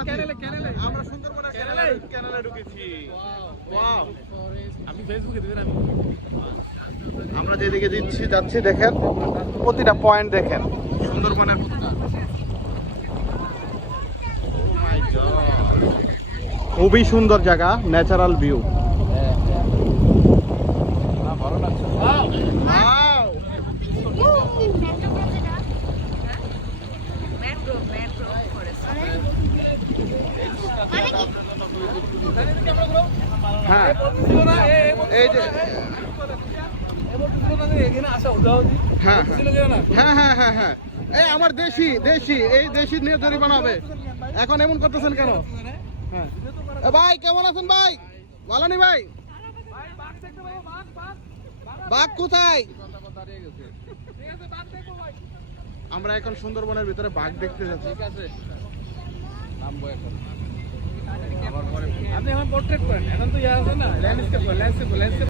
আছি। আমরা সুন্দরবনের ক্যানেলে ঢুকেছি। ওয়াও, আপনি ফেসবুকে দিবেন, আমি আমরা যেদিকে যাচ্ছি দেখেন, প্রতিটা পয়েন্ট দেখেন সুন্দরবনের। খুবই সুন্দর জায়গা, ন্যাচারাল ভিউ। ভালো লাগছে। হ্যাঁ, এই যে হ্যাঁ হ্যাঁ হ্যাঁ হ্যাঁ হ্যাঁ, এই আমার দেশি এই দেশি নিয়ে জরিমানা হবে। এখন এমন করতেছেন কেন? হ্যাঁ ভাই, কেমন আছেন ভাই? ভালো নি ভাই? বাঘ কোথায়? আমরা এখন সুন্দরবনের ভিতরে বাঘ দেখতে যাচ্ছি। ঠিক আছে, নামবো এখন। আপনি এখন পোর্ট্রেট করেন, এখন তো ইয়ে আছে না, ল্যান্ডস্কেপ।